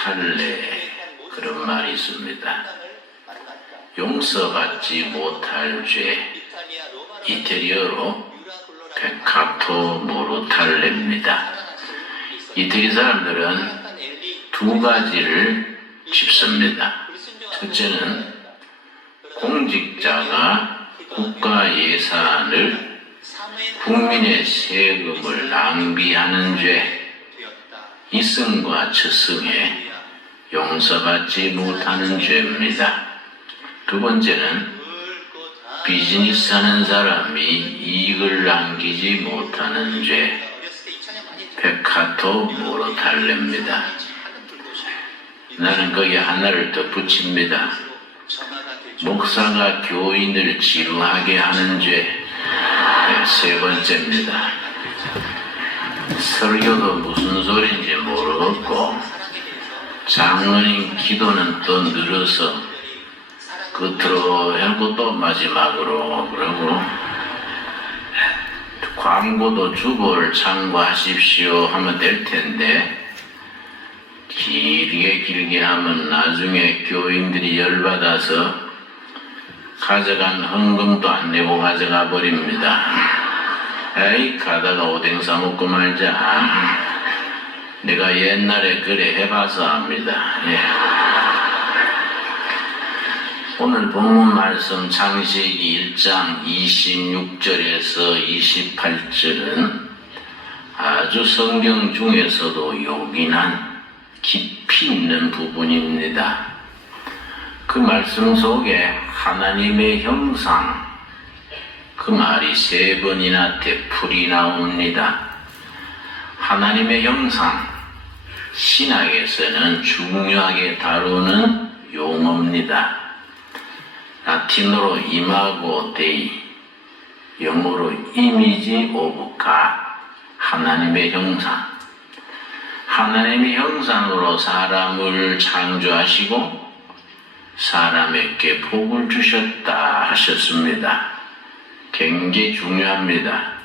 못할래 그런 말이 있습니다. 용서받지 못할 죄, 이태리어로 페카토 모르탈레입니다. 이태리 사람들은 두 가지를 짚습니다. 첫째는 공직자가 국가 예산을 국민의 세금을 낭비하는 죄, 이승과 처승에 용서받지 못하는 죄입니다. 두 번째는 비즈니스 하는 사람이 이익을 남기지 못하는 죄, 페카토 모르탈레입니다. 나는 거기에 하나를 더 붙입니다. 목사가 교인을 지루하게 하는 죄, 세 번째입니다. 설교도 무슨 소리인지 모르겠고 장로님 기도는 또 늘어서 끝으로 해놓고 또 마지막으로 그러고 광고도 주보를 참고하십시오 하면 될 텐데 길게 하면 나중에 교인들이 열받아서 가져간 헌금도 안 내고 가져가 버립니다. 에이 가다가 오뎅 사먹고 말자. 내가 옛날에 그래 해봐서 압니다. 예. 오늘 본문 말씀 창세기 1장 26절에서 28절은 아주 성경 중에서도 요긴한 깊이 있는 부분입니다. 그 말씀 속에 하나님의 형상, 그 말이 세 번이나 되풀이 나옵니다. 하나님의 형상, 신학에서는 중요하게 다루는 용어입니다. 라틴어로 이마고 데이, 영어로 이미지 오브 갓, 하나님의 형상. 하나님의 형상으로 사람을 창조하시고 사람에게 복을 주셨다 하셨습니다. 굉장히 중요합니다.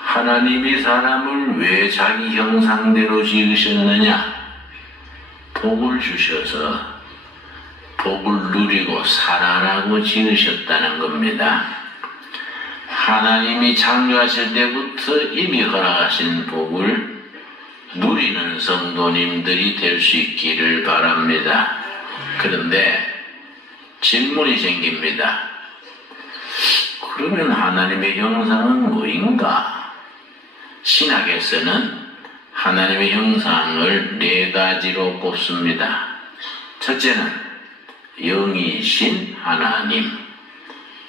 하나님이 사람을 왜 자기 형상대로 지으셨느냐? 복을 주셔서 복을 누리고 살아라고 지으셨다는 겁니다. 하나님이 창조하실 때부터 이미 허락하신 복을 누리는 성도님들이 될 수 있기를 바랍니다. 그런데 질문이 생깁니다. 그러면 하나님의 형상은 뭐인가? 신학에서는 하나님의 형상을 네 가지로 꼽습니다. 첫째는 영이신 하나님,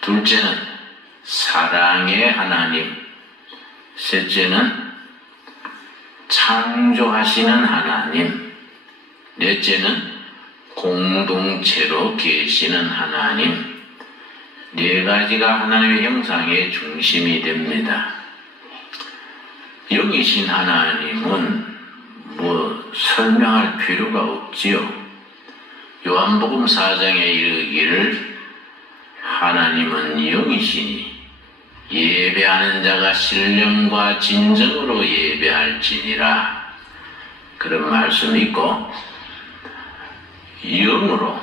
둘째는 사랑의 하나님, 셋째는 창조하시는 하나님, 넷째는 공동체로 계시는 하나님. 네 가지가 하나님의 형상의 중심이 됩니다. 영이신 하나님은 설명할 필요가 없지요. 요한복음 4장에 이르기를 하나님은 영이시니 예배하는 자가 신령과 진정으로 예배할지니라, 그런 말씀이 있고, 영으로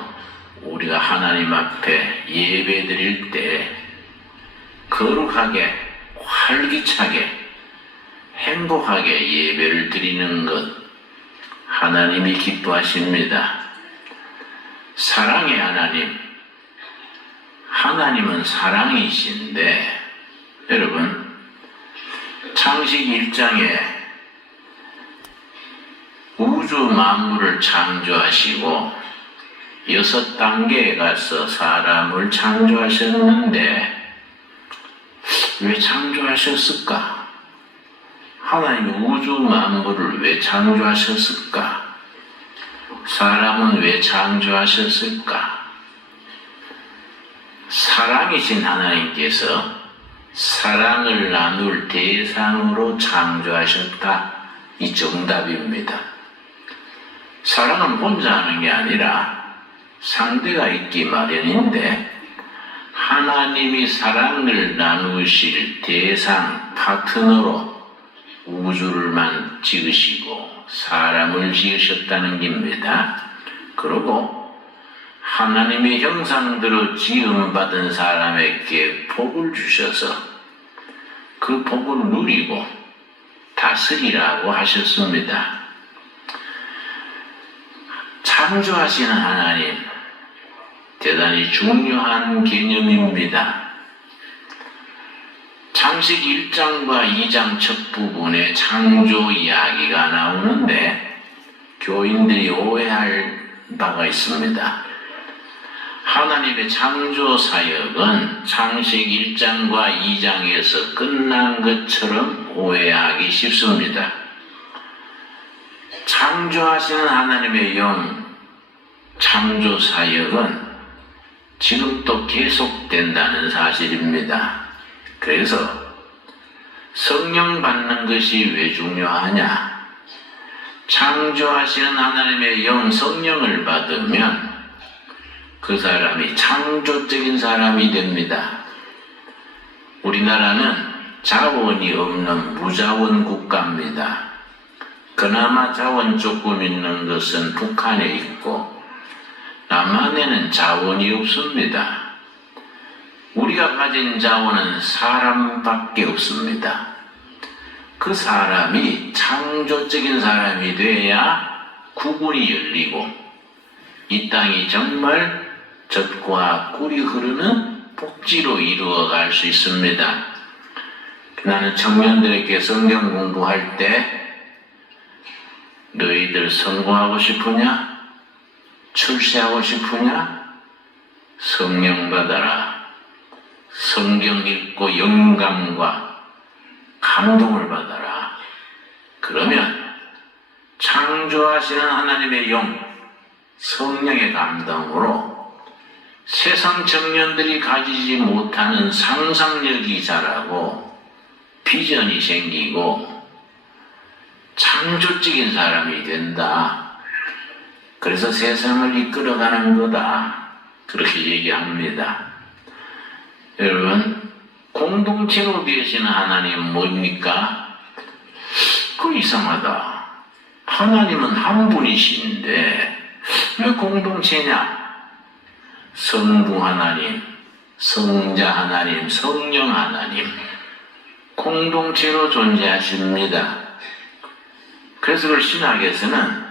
우리가 하나님 앞에 예배 드릴 때 거룩하게 활기차게 행복하게 예배를 드리는 것, 하나님이 기뻐하십니다. 사랑의 하나님, 하나님은 사랑이신데, 여러분 창세기 1장에 우주 만물을 창조하시고 6단계에 가서 사람을 창조하셨는데 왜 창조하셨을까? 하나님이 우주 만물을 왜 창조하셨을까? 사람은 왜 창조하셨을까? 사랑이신 하나님께서 사랑을 나눌 대상으로 창조하셨다. 이 정답입니다. 사랑은 혼자 하는 게 아니라 상대가 있기 마련인데, 하나님이 사랑을 나누실 대상, 파트너로 우주를만 지으시고 사람을 지으셨다는 겁니다. 그리고 하나님의 형상대로 지음받은 사람에게 복을 주셔서 그 복을 누리고 다스리라고 하셨습니다. 창조하시는 하나님, 대단히 중요한 개념입니다. 창세기 1장과 2장 첫 부분에 창조 이야기가 나오는데 교인들이 오해할 바가 있습니다. 하나님의 창조 사역은 창세기 1장과 2장에서 끝난 것처럼 오해하기 쉽습니다. 창조하시는 하나님의 영, 창조 사역은 지금도 계속된다는 사실입니다. 그래서 성령 받는 것이 왜 중요하냐? 창조하시는 하나님의 영, 성령을 받으면 그 사람이 창조적인 사람이 됩니다. 우리나라는 자원이 없는 무자원 국가입니다. 그나마 자원 조금 있는 것은 북한에 있고 남한에는 자원이 없습니다. 우리가 가진 자원은 사람밖에 없습니다. 그 사람이 창조적인 사람이 돼야 구분이 열리고 이 땅이 정말 젖과 꿀이 흐르는 복지로 이루어갈 수 있습니다. 나는 청년들에게 성경 공부할 때 너희들 성공하고 싶으냐? 출세하고 싶으냐? 성령 받아라. 성경 읽고 영감과 감동을 받아라. 그러면 창조하시는 하나님의 영, 성령의 감동으로 세상 청년들이 가지지 못하는 상상력이 자라고 비전이 생기고 창조적인 사람이 된다. 그래서 세상을 이끌어가는 거다. 그렇게 얘기합니다. 여러분, 공동체로 계시는 하나님은 뭡니까? 그 이상하다. 하나님은 한 분이신데 왜 공동체냐? 성부 하나님, 성자 하나님, 성령 하나님 공동체로 존재하십니다. 그래서 그 신학에서는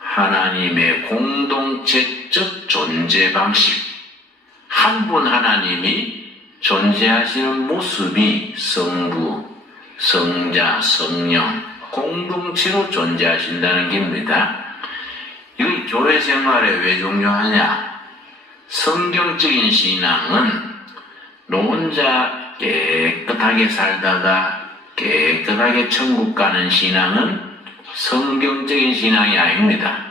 하나님의 공동체적 존재 방식, 한 분 하나님이 존재하시는 모습이 성부, 성자, 성령 공동체로 존재하신다는 겁니다. 이 교회 생활에 왜 중요하냐? 성경적인 신앙은 너 혼자 깨끗하게 살다가 깨끗하게 천국 가는 신앙은 성경적인 신앙이 아닙니다.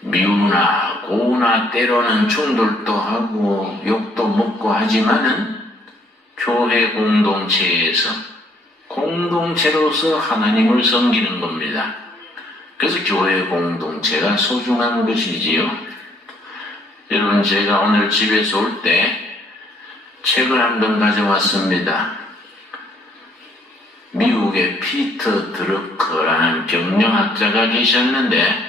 미우나 고우나 때로는 충돌도 하고 욕도 먹고 하지만은 교회 공동체에서 공동체로서 하나님을 섬기는 겁니다. 그래서 교회 공동체가 소중한 것이지요. 여러분, 제가 오늘 집에서 올 때 책을 한 권 가져왔습니다. 미국의 피터 드러커라는 경영학자가 계셨는데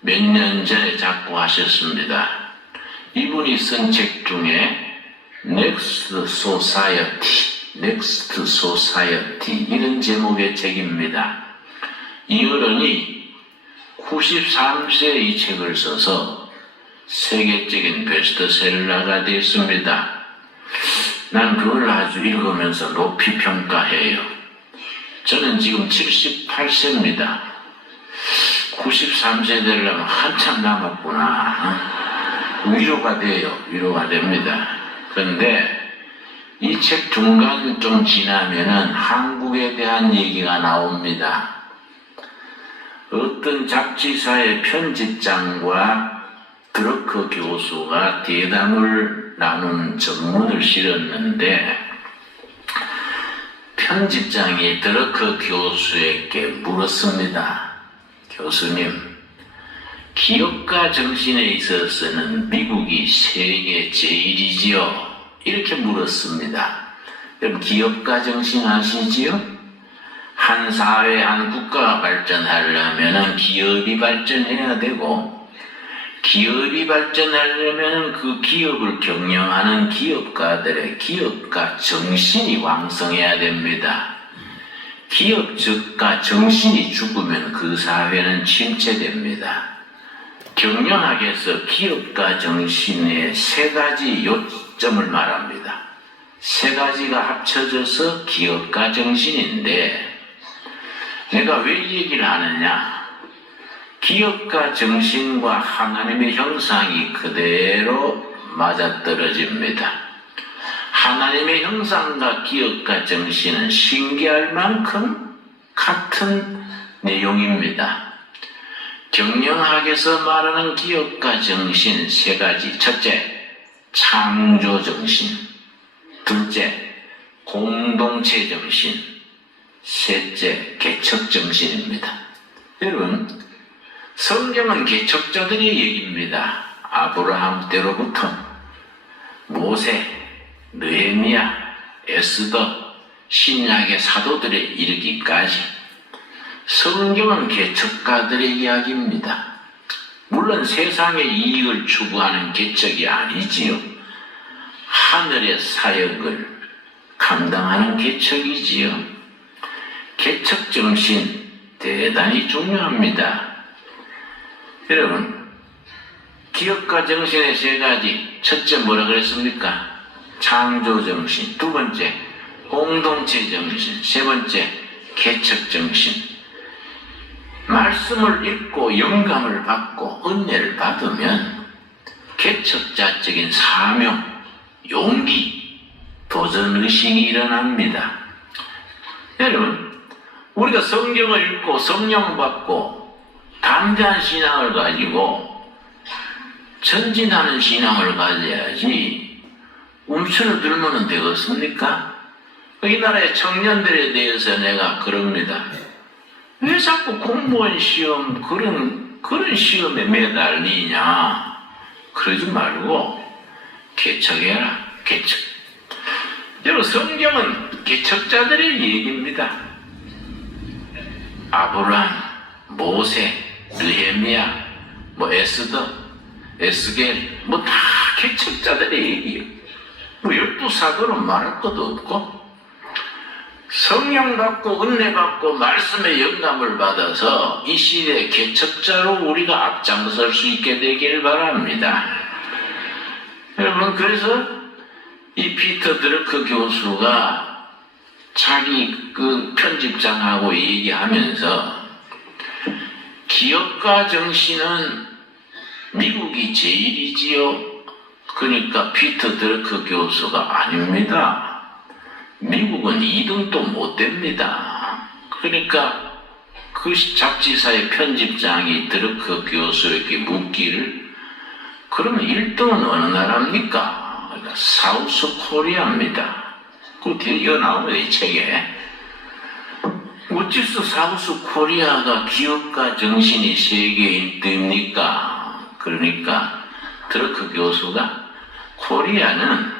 몇 년 전에 작고하셨습니다. 이분이 쓴 책 중에 Next Society 이런 제목의 책입니다. 이 어른이 93세에 이 책을 써서 세계적인 베스트셀러가 됐습니다. 난 그걸 아주 읽으면서 높이 평가해요. 저는 지금 78세입니다. 93세 되려면 한참 남았구나. 위로가 돼요. 위로가 됩니다. 그런데 이 책 중간 좀 지나면은 한국에 대한 얘기가 나옵니다. 어떤 잡지사의 편집장과 드러커 교수가 대담을 나눈 전문을 실었는데 편집장이 드러커 교수에게 물었습니다. 교수님, 기업가 정신에 있어서는 미국이 세계 제일이지요? 이렇게 물었습니다. 여러분, 기업가 정신 아시지요? 한 사회, 한 국가가 발전하려면 기업이 발전해야 되고, 기업이 발전하려면 그 기업을 경영하는 기업가들의 기업가 정신이 왕성해야 됩니다. 기업적가 정신이 죽으면 그 사회는 침체됩니다. 경영학에서 기업가 정신의 세 가지 요점을 말합니다. 세 가지가 합쳐져서 기업가 정신인데, 내가 왜 얘기를 하느냐? 기업가 정신과 하나님의 형상이 그대로 맞아떨어집니다. 하나님의 형상과 기업가 정신은 신기할 만큼 같은 내용입니다. 경영학에서 말하는 기업가 정신 세 가지. 첫째, 창조 정신. 둘째, 공동체 정신. 셋째, 개척 정신입니다. 여러분, 성경은 개척자들의 얘기입니다. 아브라함 때로부터 모세, 느헤미야, 에스더, 신약의 사도들에 이르기까지 성경은 개척가들의 이야기입니다. 물론 세상의 이익을 추구하는 개척이 아니지요. 하늘의 사역을 감당하는 개척이지요. 개척 정신 대단히 중요합니다. 여러분, 기업가 정신의 세 가지. 첫째 뭐라 그랬습니까? 창조 정신. 두 번째, 공동체 정신. 세 번째, 개척 정신. 말씀을 읽고 영감을 받고 은혜를 받으면 개척자적인 사명, 용기, 도전의식이 일어납니다. 여러분, 우리가 성경을 읽고 성령 받고 담대한 신앙을 가지고 전진하는 신앙을 가져야지 움츠러 들면 되겠습니까? 이 나라의 청년들에 대해서 내가 그럽니다. 왜 자꾸 공무원 시험 그런 시험에 매달리냐? 그러지 말고 개척해라. 개척. 여러분, 성경은 개척자들의 얘기입니다. 아브라함, 모세, 느헤미야, 에스더, 에스겔, 다 개척자들의 얘기예요. 12사도는 말할 것도 없고, 성령 받고 은혜 받고 말씀의 영감을 받아서 이 시대의 개척자로 우리가 앞장설 수 있게 되기를 바랍니다. 여러분, 그래서 이 피터 드러크 교수가 자기 그 편집장하고 얘기하면서 기업가 정신은 미국이 제일이지요. 그러니까 피터 드러크 교수가 아닙니다. 미국은 2등도 못 됩니다. 그러니까 그 잡지사의 편집장이 드러크 교수에게 묻기를, 그러면 1등은 어느 나라입니까? 그러니까 사우스 코리아입니다. 그 뒤에 나오면 이 책에 어째서 사우스 코리아가 기업가 정신이 세계 1등입니까? 그러니까 드러크 교수가 코리아는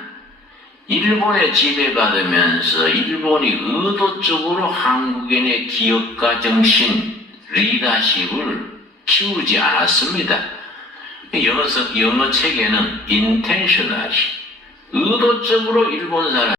일본에 지배받으면서 일본이 의도적으로 한국인의 기업가 정신, 리더십을 키우지 않았습니다. 영어 책에는 intentionally, 의도적으로 일본 사람